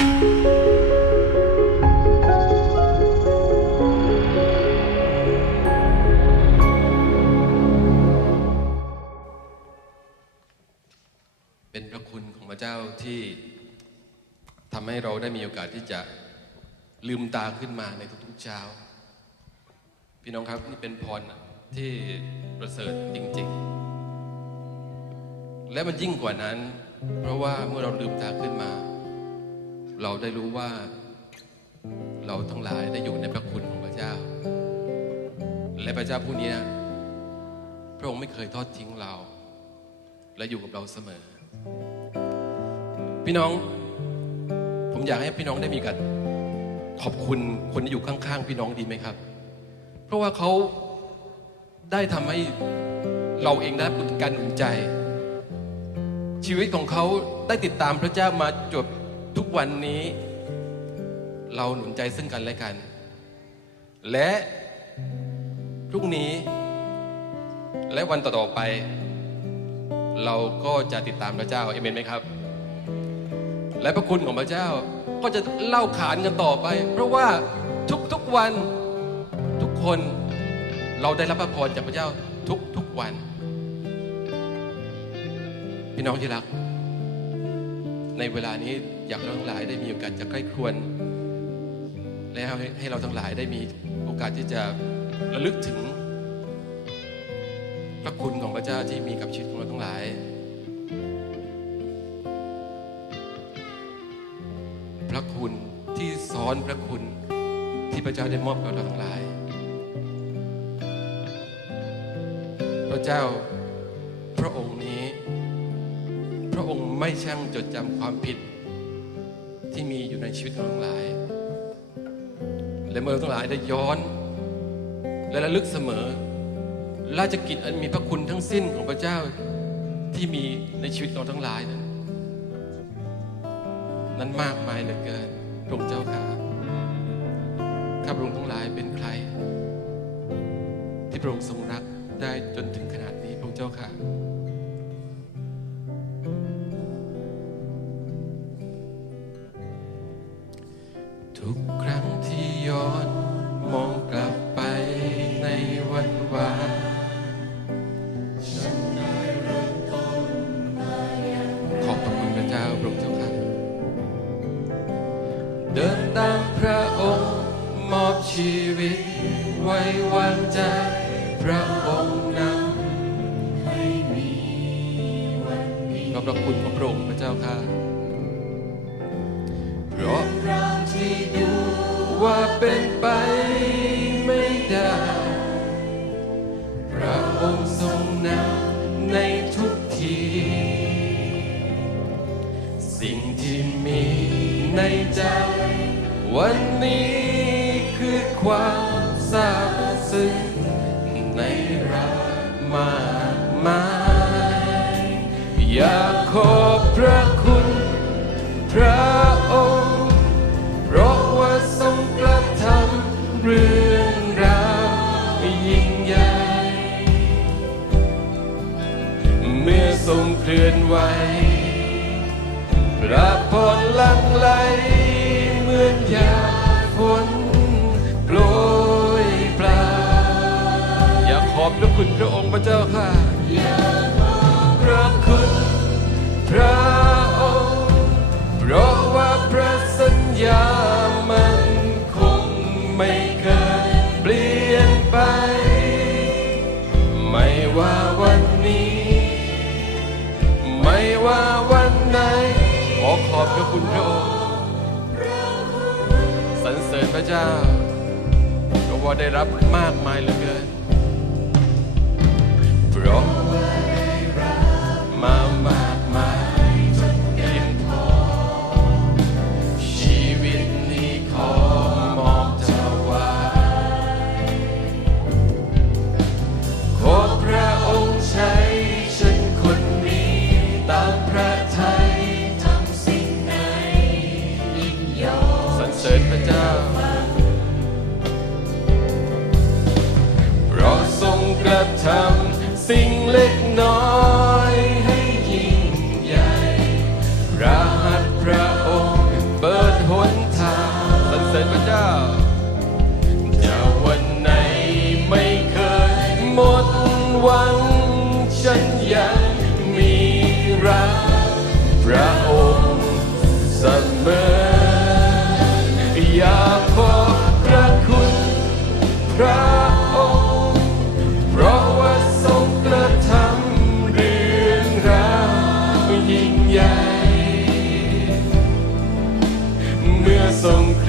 เป็นพระคุณของพระเจ้าที่ทำให้เราได้มีโอกาสที่จะลืมตาขึ้นมาในทุกๆเช้า พี่น้องครับนี่เป็นพรที่ประเสริฐจริง ๆ และมันยิ่งกว่านั้น เพราะว่าเมื่อเราลืมตาขึ้นมา เราได้รู้ว่า เราทั้งหลายได้อยู่ในพระคุณของพระเจ้า และพระเจ้าผู้นี้พระองค์ไม่เคยทอดทิ้งเรา และอยู่กับเราเสมอ พี่น้อง ผมอยากให้พี่น้องได้มีกันขอบคุณคนที่อยู่ข้างๆ พี่น้องดีไหมครับ เพราะว่าเขาได้ทำให้เราเองได้รับการหนุนใจ ชีวิตของเขาได้ติดตามพระเจ้ามาจบ ทุกวันนี้เราหนุนใจซึ่งกันและกัน และพรุ่งนี้ และวันต่อๆไป เราก็จะติดตามพระเจ้าเอเมนไหมครับ และพระคุณของพระเจ้าก็จะเล่าขานกันต่อไป เพราะว่าทุกๆวันทุกคนเราได้รับพระพรจากพระเจ้าทุกๆวัน พี่น้องที่รัก ในเวลานี้ อยากให้เราทั้งหลายได้มีโอกาสจะใกล้ครวนและใหให้เราทั้งหลายได้มีโอกาสที่จะระลึกถึง พระคุณของพระเจ้าที่มีกับชีวิตของเราทั้งหลาย พระคุณที่ซ้อนพระคุณที่พระเจ้าได้มอบกับเราทั้งหลาย พระเจ้าพระองค์นี้ พระองค์ไม่ช่างจดจำความผิด ที่มีอยู่ในชีวิตของเราทั้งหลาย และเมื่อทั้งหลายได้ย้อน และระลึกเสมอ ราชกิจอันมีพระคุณทั้งสิ้นของพระเจ้าที่มีในชีวิตเราทั้งหลายนั้นนั้นมากมายเหลือเกินพระองค์เจ้าค่ะข้าพระองค์ทั้งหลายเป็นใคร ที่พระองค์ทรงรักได้จนถึงขนาดนี้พระองค์เจ้าค่ะ ในใจ วันนี้คือความซาบซึ้งในรักมากมายอยากขอบพระคุณพระองค์เพราะว่าทรงกระทำเรื่องราวยิ่งใหญ่ เมื่อทรงเคลื่อนไหว ไหลเหมือนหยาดฝนโปรยปลายอยากขอบพระคุณพระองค์พระเจ้าค่ะ เจ้า ก็ว่าได้รับมากมายเหลือ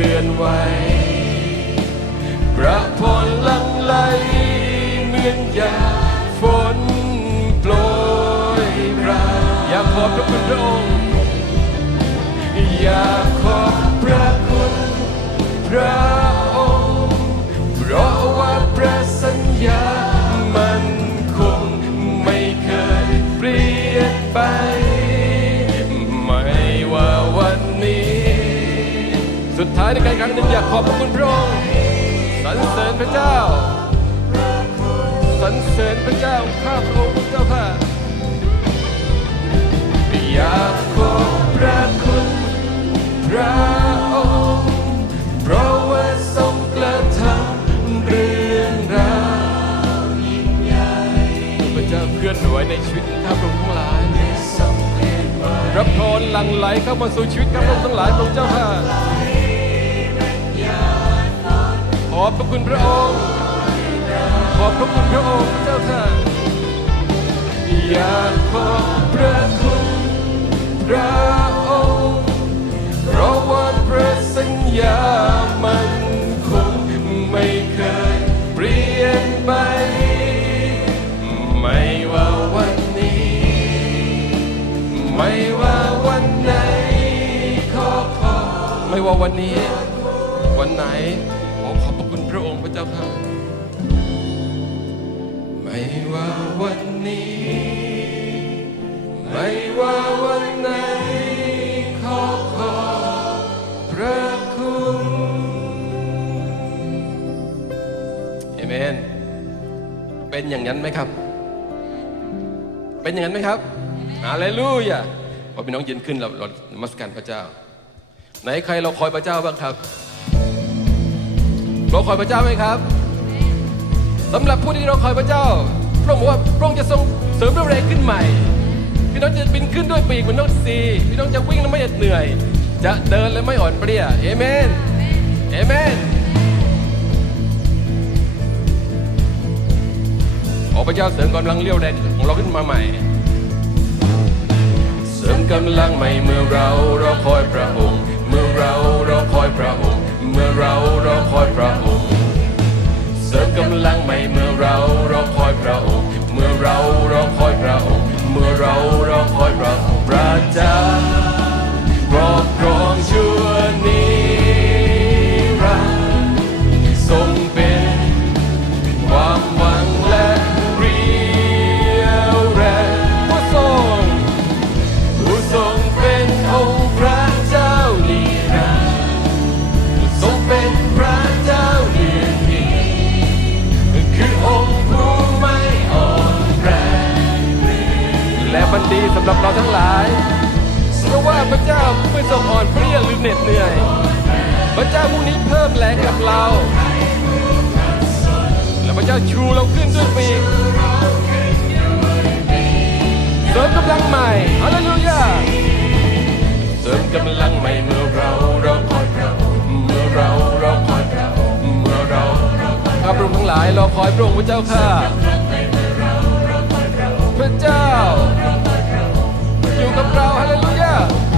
ลื่อนไหวพระพรลังไหลเหมือนยาฝนโปรยปรายอยากขอบพระคุณพระองค์อยากขอบพระคุณพระองค์เพราะว่าพระสัญญา ในการครั้งหนึ่งอยากขอบพระคุณพระองค์สรรเสริญพระเจ้าสรรเสริญพระเจ้าข้าพระองค์เจ้าค่ะอยากขอบพระคุณพระองค์เพราะว่าทรงกระทำเรื่องราวยิ่งใหญ่พระเจ้าเคลื่อนไหวในชีวิตข้าพระองค์ทั้งหลายพระพรหลั่งไหลเข้ามาสู่ชีวิตข้าพระองค์ทั้งหลายพระเจ้าค่ะ ขอบพระคุณพระองค์ ขอบพระคุณพระองค์เจ้าค่ะ อยากขอบพระคุณพระองค์ เพราะว่าพระสัญญามันคงไม่เคยเปลี่ยนไป ไม่ว่าวันนี้ ไม่ว่าวันไหนขอขอไม่ว่าวันนี้ วันไหน พระองค์พระเจ้าค่ะ ไม่ว่าวันนี้ ไม่ว่าวันไหนขอขอบพระคุณเอเมน เป็นอย่างนั้นไหมครับ เป็นอย่างนั้นไหมครับอาเลลูยาพอพี่น้องยืนขึ้นเราเรานมัสการพระเจ้า ไหนใครเราคอยพระเจ้าบ้างครับ ราคอยพระเจ้าไหมครับสำหรับผู้ที่เราคอยพระเจ้าพระองค์บอกว่าพระองค์จะทรงเสริมเรี่ยวแรงขึ้นใหม่พี่น้องจะบินขึ้นด้วยปีกเหมือนนกสีพี่น้องจะวิ่งและไม่เหนื่อย จะเดินและไม่อ่อนเปรี้ยเอเมนเอเมนขอพระเจ้าเสริมกำลังเรี่ยวแรงของเราขึ้นมาใหม่ เสริมกำลังใหม่เมื่อเราเราคอยพระองค์ เมื่อเรา มื่อเราเราคอยพระองค์ เสริมกำลังใหม่เมื่อเรารอคอยพระองค์ เมื่อเรารอคอยพระองค์ เมื่อเรารอคอยพระองค์พระเจ้าครอบครองชั่วำหรับเราทั้งหลายเพราะว่าพระเจ้าไม่ทรงอ่อนเพลียหรือเหน็ดเหนื่อย พระเจ้าผู้นี้เพิ่มแรงกับเรา และพระเจ้าชูเราขึ้นด้วยปีกเสริมกำลังใหม่ฮาเลลูยาเสริมกำลังใหม่เมื่อเราเราคอยพระเมื่อเราเราคอยพระเมื่อเราข้าพระองค์ทั้งหลายเราคอยพระองค์พระเจ้าค่ะพระเจ้า อยู่กั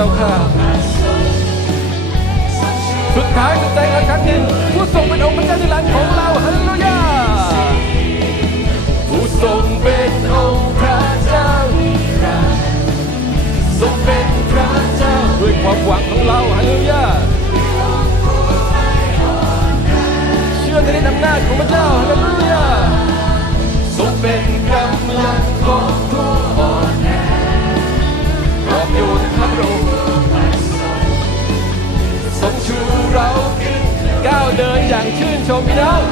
้าค่ะ สุดท้ายสุดใจกันครั้งหนึ่งผู้ทรงเป็นองค์พระเจ้าที่รักของเราฮาเลลูยาผู้ทรงเป็นองค์พระเจ้าที่รักทรงเป็นพระเจ้าด้วยความหวังของเราฮาเลลูยาเชื่อในอำนาจของพระเจ้าฮาเลลูยาทรงเป็นกำลังของ ชูเราขึ้นก้าวเดินอย่างชื่นชมพี่น้อง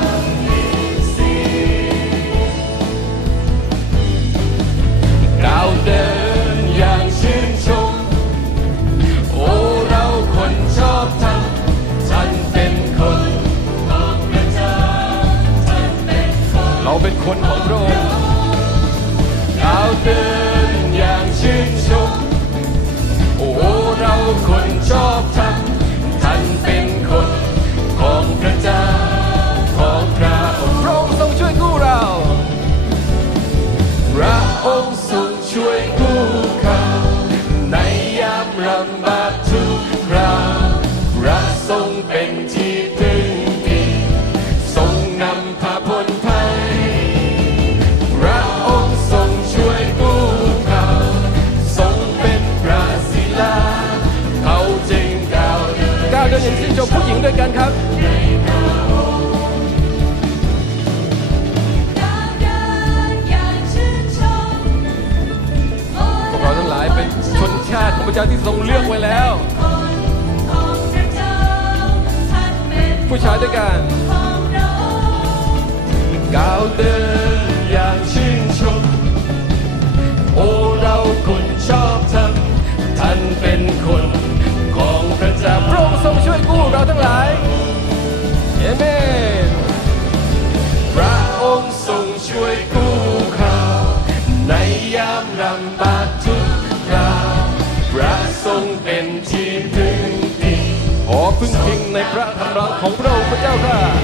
红的，我พระ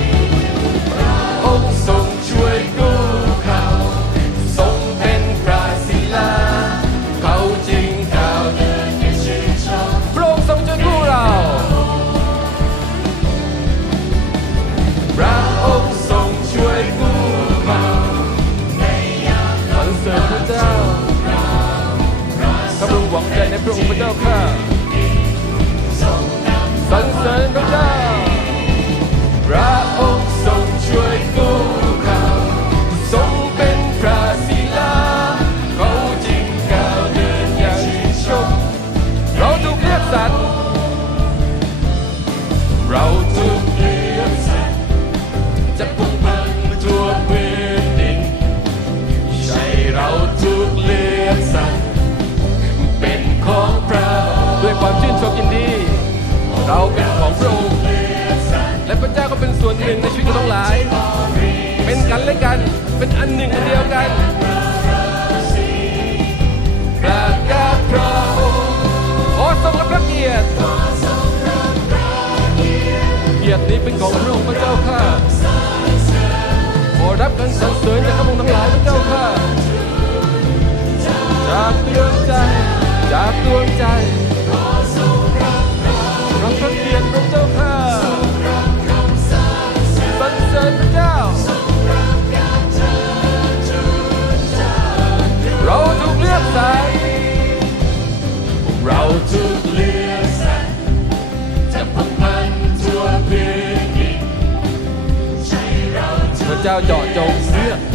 叫个饺饺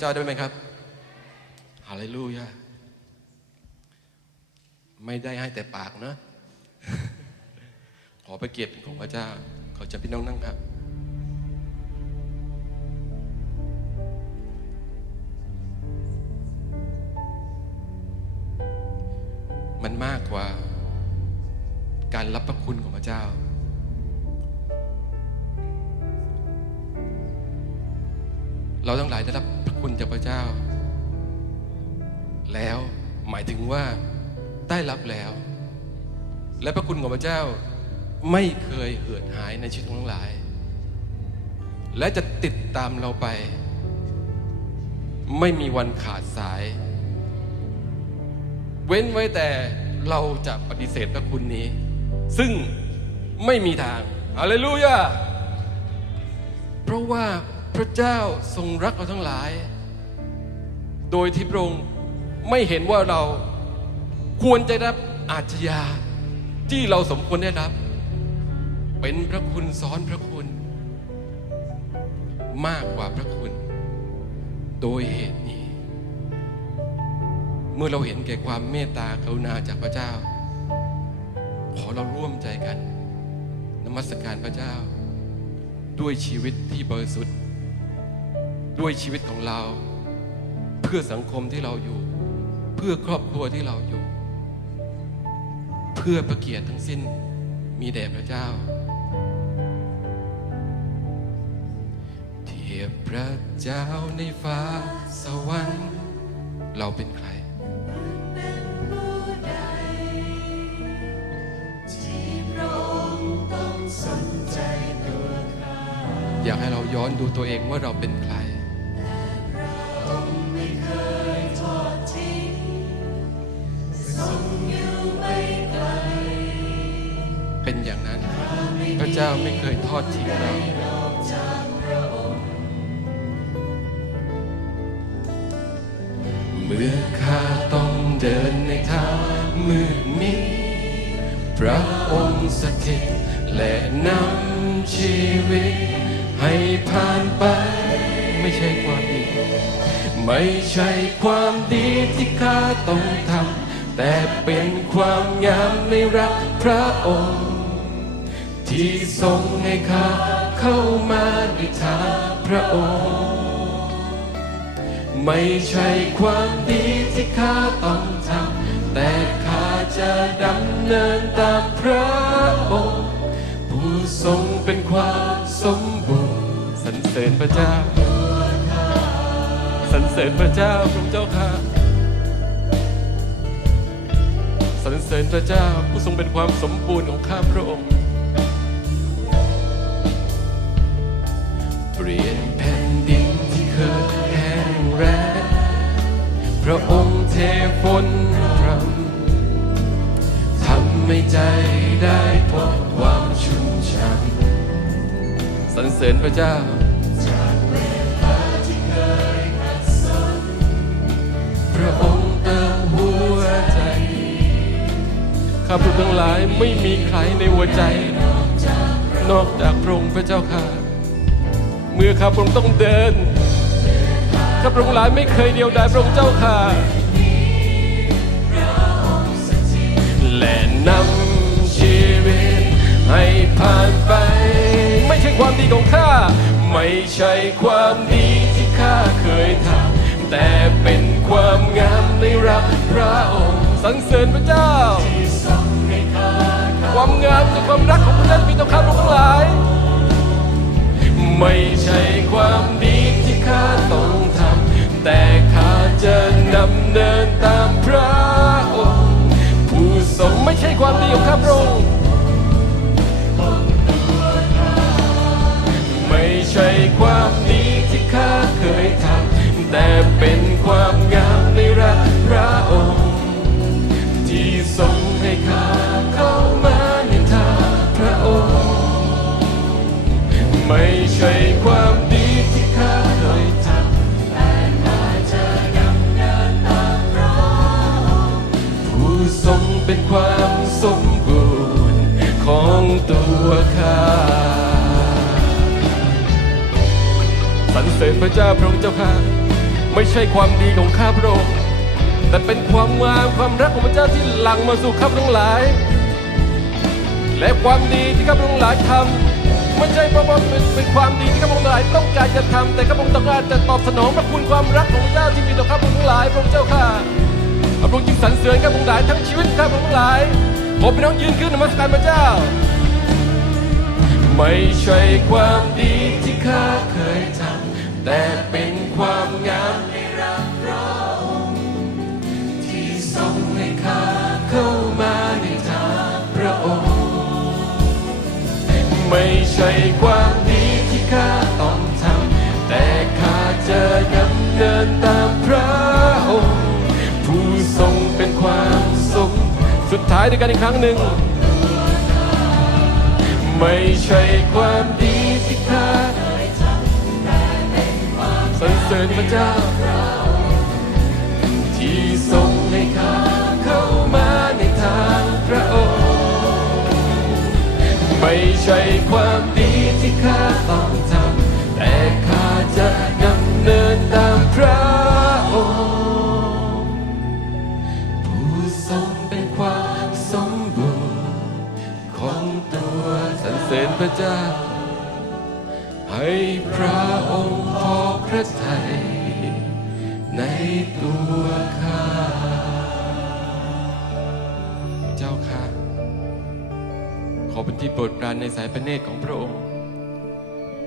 เจ้าได้ไหมครับฮาเลลูยาไม่ได้ให้แต่ปากนะ ขอไปเกียรติเป็นของพระเจ้า ขอจะพี่น้องนั่งครับ มันมากกว่าการรับพระคุณของพระเจ้า เราทั้งหลายได้รับ คุณจากพระเจ้า แล้วหมายถึงว่าได้รับแล้ว และพระคุณของพระเจ้าไม่เคยเหือดหายในชีวิตของทั้งหลาย และจะติดตามเราไป ไม่มีวันขาดสาย เว้นไว้แต่เราจะปฏิเสธพระคุณนี้ ซึ่งไม่มีทางฮาเลลูยา เพราะว่าพระเจ้าทรงรักเราทั้งหลาย โดยที่พระองค์ไม่เห็นว่าเราควรจะรับอาชญาที่เราสมควรได้รับ เป็นพระคุณซ้อนพระคุณ มากกว่าพระคุณ โดยเหตุนี้ เมื่อเราเห็นแก่ความเมตตากรุณาจากพระเจ้า ขอเราร่วมใจกันนมัสการพระเจ้า ด้วยชีวิตที่บริสุทธิ์ ด้วยชีวิตของเรา พื่อสังคมที่เราอยู่ เพื่อครอบครัวที่เราอยู่ เพื่อพระเกียรติทั้งสิ้นมีแด่พระเจ้า เทียบพระเจ้าในฟ้าสวรรค์เราเป็นใครอยากให้เราย้อนดูตัวเองว่าเราเป็นใคร ไม่ เข้ามาในทางพระองค์ ไม่ใช่ความดีที่ข้าต้องทำแต่ข้าจะดำเนินตามพระองค์ ผู้ทรงเป็นความสมบูรณ์สรรเสริญพระเจ้าสรรเสริญพระเจ้าพระเจ้าค่ะสรรเสริญพระเจ้าผู้ทรงเป็นความสมบูรณ์ของข้าพระองค์ ระองค์เทฝนพรำทำให้ใจได้พบความชุ่มช่ำสรรเสริญพระเจ้าจากเวลาที่เคยขัดสนพระองค์เติมหัวใจข้าพเจ้าทั้งหลายไม่มีใครในหัวใจ นอกจากพระองค์พระเจ้าค่ะ เมื่อข้าพระองค์ต้องเดิน ข้าพระองค์หลายไม่เคยเดียวดายพระองค์เจ้าค่ะ และนำชีวิตให้ผ่านไป ไม่ใช่ความดีของข้า ไม่ใช่ความดีที่ข้าเคยทำแต่เป็นความงามในรักพระองค์สรรเสริญพระเจ้า ความงามและความรักของพระเจ้ามีต่อข้าพระองค์ทั้งหลาย ไม่ใช่ความดีที่ข้าต้อง เสริญพระเจ้าพระองค์เจ้าค่ะไม่ใช่ความดีของข้าพระองค์แต่เป็นความงามความรักของพระเจ้าที่หลั่งมาสู่ข้าพระองค์หลาย และความดีที่ข้าพระองค์หลายทำไม่ใช่เพราะว่าเป็นเป็นความดีที่ข้าพระองค์หลายต้องการจะทำแต่ข้าพระองค์ต้องการจะตอบสนองพระคุณความรักของพระเจ้าที่มีต่อข้าพระองค์หลายพระองค์เจ้าค่ะพระองค์จึงสรรเสริญข้าพระองค์หลายทั้งชีวิตข้าพระองค์หลายขอพี่น้องยืนขึ้นนมัสการพระเจ้า ไม่ใช่ความดีที่ข้าเคยทำ แต่เป็นความงามในรักเราที่ทรงให้ข้าเข้ามาในทางพระองค์ ไม่ใช่ความดีที่ข้าต้องทำแต่ข้าจะดำเนินตามพระองค์ ผู้ทรงเป็นความสมสุดท้ายด้วยกันอีกครั้งหนึ่ง ไม่ใช่ความดีที่ข้า สรรเสริญพระเจ้า ที่ทรงให้ข้าเข้ามาในทางพระองค์ ไม่ใช่ความดีที่ข้าต้องทำแต่ข้าจะดำเนินตามพระองค์ผู้ทรงเป็นความสมบูรณ์ของตัวสรรเสริญพระเจ้าให้พระองค์พอพร ตัวข้า เจ้าค่ะ ขอเป็นที่โปรดปรานในสายพระเนตรของพระองค์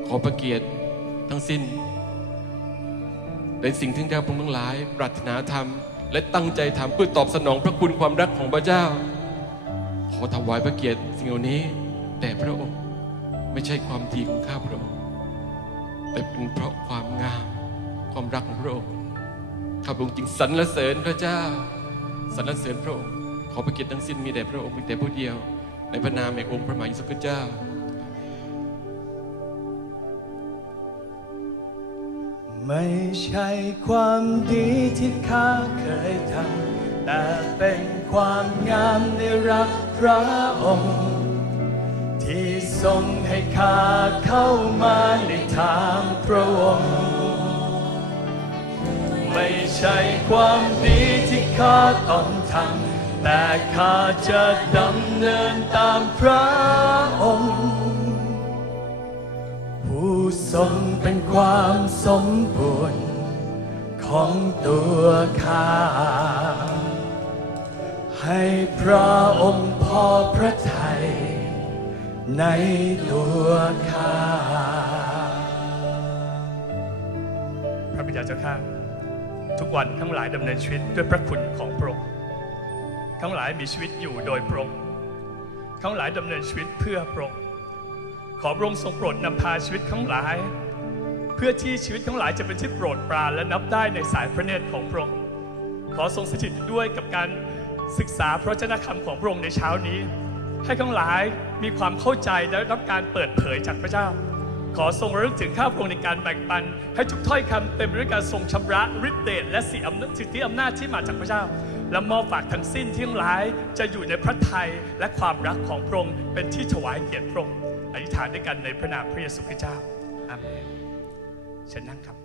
ขอประเกียรติทั้งสิ้นเป็นสิ่งที่เราพงทั้งหลาย ปรารถนาทำและตั้งใจทำเพื่อตอบสนองพระคุณความรักของพระเจ้า ขอถวายพระเกียรติสิ่งเหล่านี้แด่พระองค์ไม่ใช่ความดีของข้าพระองค์แต่เป็นเพราะความงามความรักของพระองค์ ข้าพระองค์จึงสรรเสริญพระเจ้าสรรเสริญพระองค์ขอพระเกียรติทั้งสิ้นมีแด่พระองค์มีแต่ผู้เดียว ในพระนามแห่งองค์พระมหายิสุคเจ้า ไม่ใช่ความดีที่ข้าเคยทำแต่เป็นความงามในรักพระองค์ ที่ทรงให้ข้าเข้ามาในทางพระองค์ ไม่ใช่ความดีที่ข้าต้องทำแต่ข้าจะดำเนินตามพระองค์ ผู้ทรงเป็นความสมบูรณ์ของตัวข้า ให้พระองค์พอพระทัยในตัวข้าพระบิดาเจ้าข้า ทุกวันทั้งหลายดำเนินชีวิตด้วยพระคุณของพระองค์ทั้งหลายมีชีวิตอยู่โดยพระองค์ทั้งหลายดำเนินชีวิตเพื่อพระองค์ขอพระองค์ทรงโปรดนำพาชีวิตทั้งหลาย เพื่อที่ชีวิตทั้งหลายจะเป็นที่โปรดปรานและนับได้ในสายพระเนตรของพระองค์ขอทรงสถิตด้วยกับการศึกษาพระวจนะคำของพระองค์ในเช้านี้ ให้ทั้งหลายมีความเข้าใจและรับการเปิดเผยจากพระเจ้า ขอทรงระลึกถึงข้าพระองค์ในการแบ่งปัน ให้ทุกถ้อยคำเต็มไปด้วยการทรงชำระฤทธิ์เดชและสิทธิอำนาจสิทธิอำนาจที่มาจากพระเจ้า และมอบฝากทั้งสิ้นที่ร้งายจะอยู่ในพระทัยและความรักของพระองค์เป็นที่ถวายเกียรติพระองค์อธิษฐานด้วยกันในพระนามพระเยซูคริสต์เจ้าอาเมนเชิญนั่งครับ